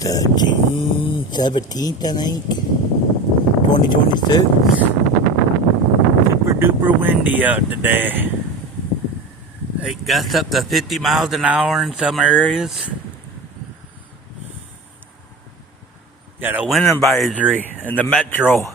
June 17th, I think, 2026. Super duper windy out today. It gusts up to 50 miles an hour in some areas. Got a wind advisory in the metro.